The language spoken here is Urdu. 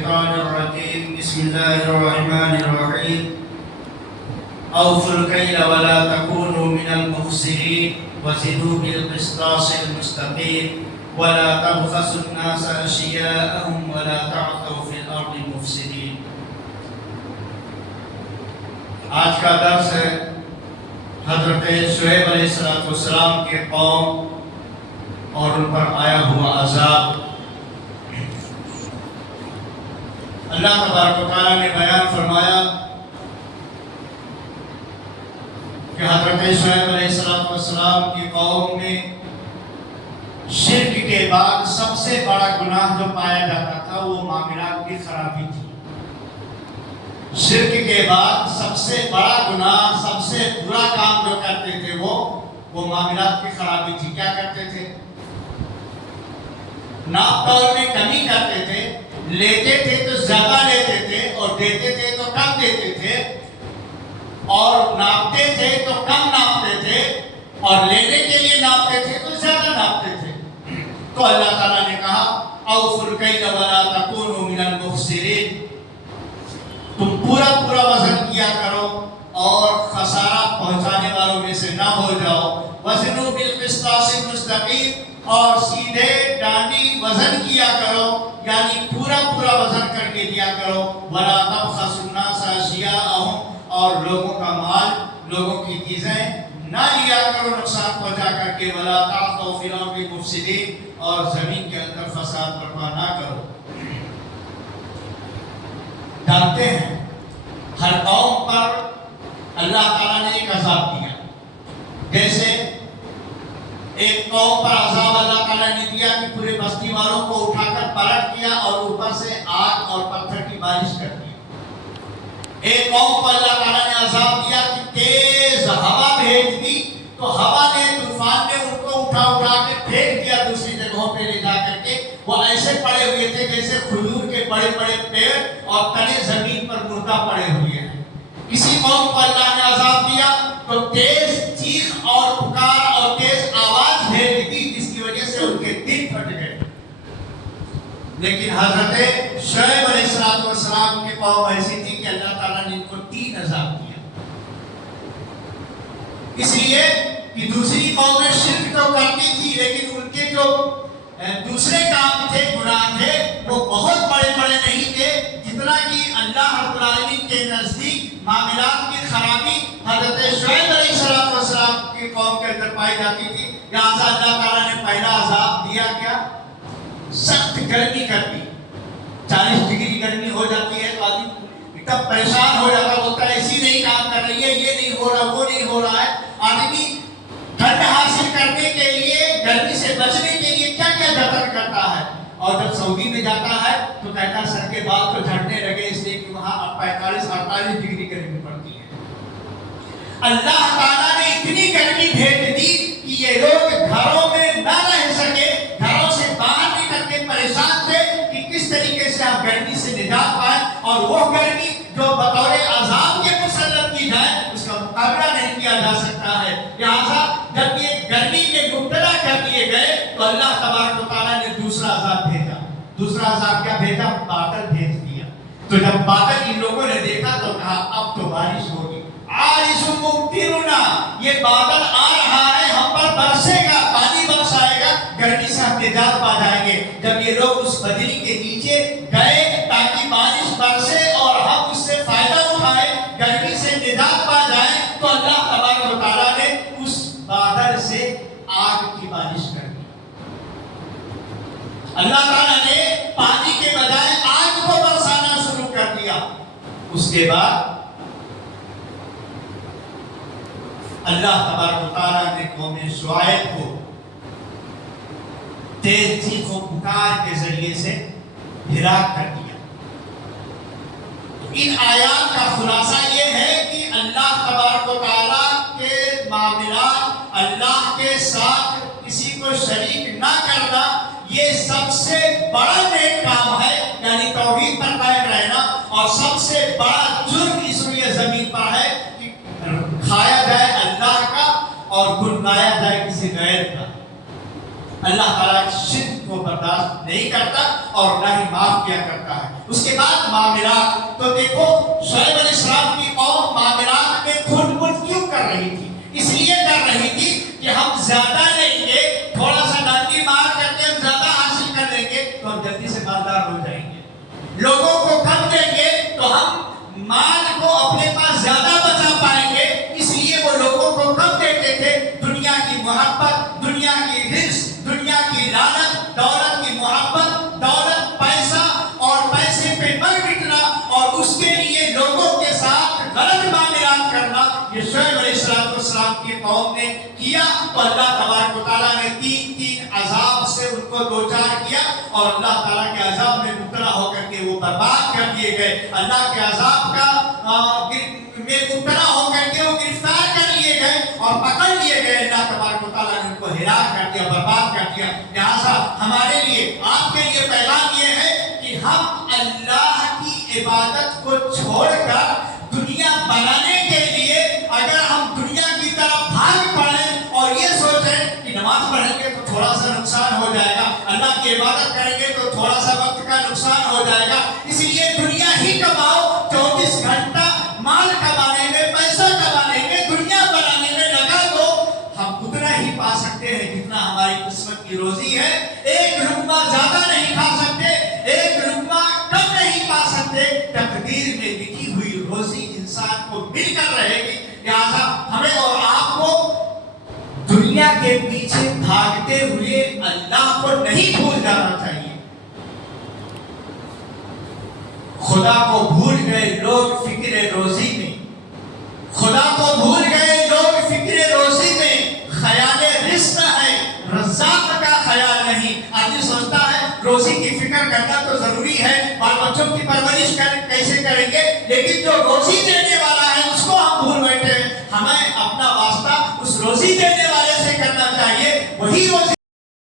الشيطان الرجيم بسم الله الرحمن الرحيم أوفوا الكيل ولا تكونوا من المخسرين وزنوا بالقسطاس المستقيم ولا تبخسوا الناس أشياءهم ولا تعثوا في الأرض مفسدين. آج کا درس ہے حضرت شعیب علیہ السلام کے قوم اور ان پر آیا ہوا عذاب. اللہ تبارک و تعالیٰ نے بیان فرمایا کہ حضرت شعیب علیہ السلام کی قوم میں شرک کے بعد سب سے بڑا گناہ جو پایا جاتا تھا وہ معاملات کی خرابی تھی. شرک کے بعد سب سے بڑا گناہ، سب سے برا کام جو کرتے تھے وہ معاملات کی خرابی تھی. کیا کرتے تھے؟ ناپ تول میں کمی کرتے تھے. لیتے تھے تو زیادہ لیتے تھے اور دیتے تھے تو کم دیتے تھے، اور ناپتے تھے تو کم ناپتے تھے، اور لینے کے لیے ناپتے تھے تو زیادہ ناپتے تھے. تو اللہ تعالیٰ نے کہا اوفوا الکیل ولا تکونوا من المخسرین، تم پورا وزن کیا کرو اور خسارہ پہنچانے والوں میں سے نہ ہو جاؤ. وزنوا بالقسطاس المستقیم، اور سیدھے ڈانڈی وزن کیا کرو، یعنی پورا وزن کر کے دیا کرو. ولا تبخسوا الناس اشیاءهم، اور لوگوں کا مال، لوگوں کی چیزیں نہ لیا کرو نقصان پہنچا کر کے. ولا تعثوا فی الارض مفسدین، اور زمین کے اندر فساد برپا نہ کرو. جانتے ہیں ہر قوم پر اللہ تعالیٰ نے ایک عذاب دیا. جیسے ایک قوم پر عذاب اللہ تعالیٰ نے دیا کہ پورے بستی والوں کو اٹھا کر پلٹ دیا اور اوپر سے آگ اور پتھر کی بارش کر دی. ایک قوم پر اللہ تعالیٰ نے عذاب دیا کہ تیز ہوا بھیج دی، تو ہوا نے، طوفان نے ان کو اٹھا کے پھینک دیا دوسری جگہوں پہ لے جا کر کے. وہ ایسے پڑے ہوئے تھے جیسے کھجور کے بڑے پیڑ اور تنے زمین پر مردہ پڑے ہوئے ہیں. کسی قوم کو اللہ نے عذاب دیا تو تیز چیخ اور پکار اور تیز آواز بھیج دی، جس کی وجہ سے ان کے دل پھٹ گئے. لیکن حضرت شعیب علیہ السلام کی قوم ایسی تھی کہ اللہ تعالیٰ نے ان کو 3 عذاب دیا. اس لیے کہ دوسری قومیں شرک تو کرتی تھی، لیکن ان کے جو دوسرے کام تھے، گناہ تھے، وہ بہت بڑے نہیں تھے جتنا کہ اللہ رب العالمین کے نزدیک معاملات کی خرابی حضرت شعیب علیہ السلام کی قوم کے اندر پائی جاتی تھی. لہٰذا اللہ تعالیٰ نے پہلا عذاب دیا کیا؟ سخت گرمی کر دی. 40 ڈگری گرمی ہو جاتی ہے تو آدمی اتنا پریشان ہو جاتا، بولتا ہے ایسی نہیں کام کر رہی ہے، یہ نہیں ہو رہا، وہ نہیں ہو رہا ہے. آدمی ٹھنڈ حاصل کرنے کے لیے، گرمی سے بچنے کے لیے کیا جتن کرتا ہے. اور جب سعودی میں جاتا ہے تو کہتا ہے سر کے بال تو جھڑنے لگے، اس لیے کہ وہاں 45-48 ڈگری گرمی پڑتی ہے. اللہ تعالیٰ نے اتنی گرمی بھیج دی کہ یہ لوگ گھروں میں نہ رہ سکے، گھروں سے باہر نکل کے پریشان تھے کہ کس طریقے سے آپ گرمی سے نجات پائیں. اور وہ گرمی جو بطور عذاب کے مسلط کی جائے اس کا مقابلہ نہیں کیا جا سکتا ہے. لہٰذا جب یہ گرمی میں مبتلا کر دیے گئے تو اللہ تبارک و تعالیٰ نے دوسرا عذاب بھیجا. دوسرا عذاب کیا بھیجا؟ بادل بھیج دیا. تو جب بادل ان لوگوں نے دیکھا تو کہا اب تو بارش ہوگی. عارض ممطرنا، یہ بادل آ رہا ہے، ہم پر برسے گا، پانی برسائے گا، گرمی سے ہم نجات پا جائیں گے. جب یہ لوگ اس بدلی کے نیچے گئے تاکہ بارش برسے اور ہم اس سے فائدہ اٹھائیں، گرمی سے نجات پا جائیں، تو اللہ تبارک و تعالیٰ نے اس بادل سے آگ کی بارش کر دی. اللہ تعالیٰ نے پانی کے بجائے آگ کو برسانا شروع کر دیا. اس کے بعد اللہ تبارک و تعالیٰ نے قوم شعیب کو تیز چیخ و پکار کے ذریعے سے ہلاک کر دیا. ان آیات کا خلاصہ یہ ہے کہ اللہ تبارک و تعالیٰ کے معاملات، اللہ کے ساتھ کسی کو شریک نہ کرنا، یہ سب سے بڑا نیک کام ہے. یعنی توحید پر قائم رہنا. اور سب سے بڑا جرم اس لیے زمین پر ہے کہ کھایا جائے اللہ کا اور گنگایا جائے کسی غیر کا. اللہ تعالیٰ شرک کو برداشت نہیں کرتا اور نہ ہی معاف کیا کرتا ہے۔ اس کے بعد معاملات، تو دیکھو شعیب علیہ السلام کی قوم معاملات میں کھٹ پٹ کیوں کر رہی تھی؟ اس لیے کر رہی تھی کہ ہم زیادہ لیں گے، تھوڑا سا ڈانڈی مار کر کے ہم زیادہ حاصل کر لیں گے تو ہم جلدی سے مالدار ہو جائیں گے، لوگوں کو کم دیں گے تو ہم مال کو اپنے پاس زیادہ بچا پائیں گے، اس لیے وہ لوگوں کو کم دیتے تھے۔ دنیا کی محبت، دنیا کی حرص، دنیا کی لالچ، دولت کی محبت، دولت، پیسہ اور پیسے پہ مر مٹنا اور اس کے لیے لوگوں کے ساتھ غلط معاملات کرنا، یہ شعیب علیہ السلام کی قوم نے کیا تو اللہ تبارک و تعالیٰ نے تین عذاب سے ان کو دوچار کیا اور اللہ تعالیٰ کے عذاب میں مبتلا ہو کر کے وہ برباد کر دیے گئے۔ اللہ کے عذاب کا میں مبتلا ہو کر کے وہ گرفتار کر لیے گئے اور پکڑ لیے گئے۔ اللہ تبارک و تعالیٰ نے ان کو ہلاک کر دیا، برباد کر دیا۔ لہٰذا ہمارے لیے، آپ کے لیے پیغام یہ ہے کہ ہم اللہ کی عبادت کو چھوڑ کر دنیا بنانے کے لیے اگر ہم دنیا کی طرف بھاگ پڑیں اور یہ سوچیں کہ نماز پڑھیں گے تو تھوڑا سا نقصان ہو جائے گا، اللہ کی عبادت کریں گے تو تھوڑا سا وقت کا نقصان ہو جائے گا، اس لیے دنیا ہی کماؤ، 24 گھنٹہ مال کمانے میں، پیسہ کمانے میں، دنیا بنانے میں لگا دو، ہم اتنا ہی پا سکتے ہیں جتنا ہماری قسمت کی روزی ہے۔ ایک لقمہ زیادہ نہیں کھا سکتے، ایک لقمہ کم نہیں پا سکتے، تقدیر میں لکھی ہوئی روزی انسان کو مل کر رہے گی۔ لہٰذا ہمیں اور آپ کو دنیا کے پیچھے بھاگتے ہوئے اللہ کو نہیں بھول جانا چاہیے۔ خدا کو بھول گئے لوگ فکر روزی میں، خدا کو بھول